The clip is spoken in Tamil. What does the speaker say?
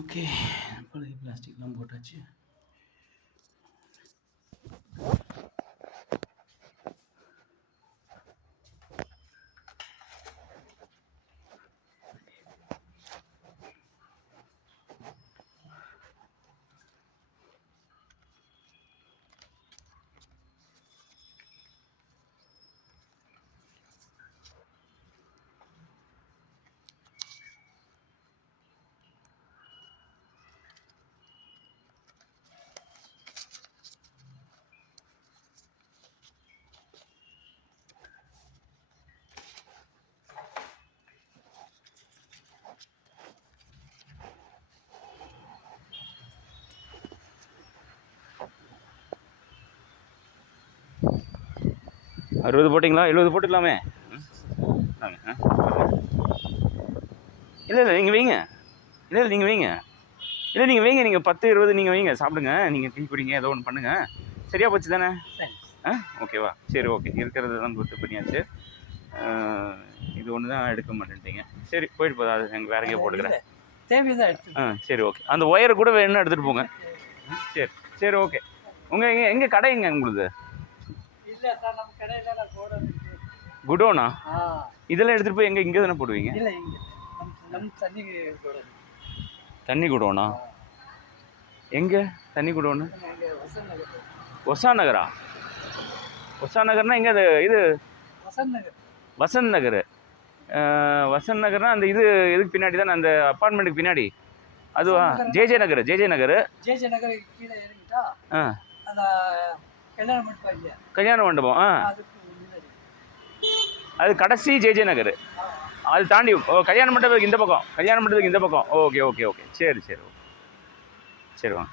ஓகே. பழைய பிளாஸ்டிக்லாம் போட்டாச்சு. அறுபது போட்டிங்களா? 70 போட்டுக்கலாமே. இல்லை நீங்கள் வைங்க. இல்லை நீங்கள் வைங்க. இல்லை நீங்கள் வைங்க. நீங்கள் 10 20 நீங்கள் வைங்க. சாப்பிடுங்க. நீங்கள் டீ குடிங்க, ஏதோ ஒன்று பண்ணுங்கள். சரியாக போச்சு தானே? ஓகேவா? சரி, ஓகே. இருக்கிறது தான் கொடுத்து பண்ணியாச்சு. இது ஒன்று தான் எடுக்க மாட்டேன்ட்டீங்க. சரி, போயிட்டு போதா? அது எங்கள் வேற எங்கேயோ போட்டுக்கிறேன். சரி, ஓகே. அந்த ஒயரை கூட வேணும்னா எடுத்துகிட்டு போங்க. சரி சரி, ஓகே. உங்கள் எங்கே கடை எங்கே உங்களுக்கு? குடோனா? இதெல்லாம் எடுத்துகிட்டு போய் இங்கே தானே போடுவீங்க? தண்ணி குடோனா? எங்கே தண்ணி குடோன்னு? ஒசா நகரா? ஒசா நகர்னா எங்கே? அது இது வசந்த் நகர். வசந்த் நகர்னா அந்த இதுக்கு பின்னாடி தானே, அந்த அப்பார்ட்மெண்ட்டுக்கு பின்னாடி. அதுவா? ஜேஜே நகர். கல்யாண மண்டபம். அது கடைசி ஜேஜே நகர். அது தாண்டி கல்யாண மண்டபத்துக்கு இந்த பக்கம். கல்யாண மண்டபத்துக்கு இந்த பக்கம். Okay okay okay. சரி சரி, ஓகே. சரி வாங்க.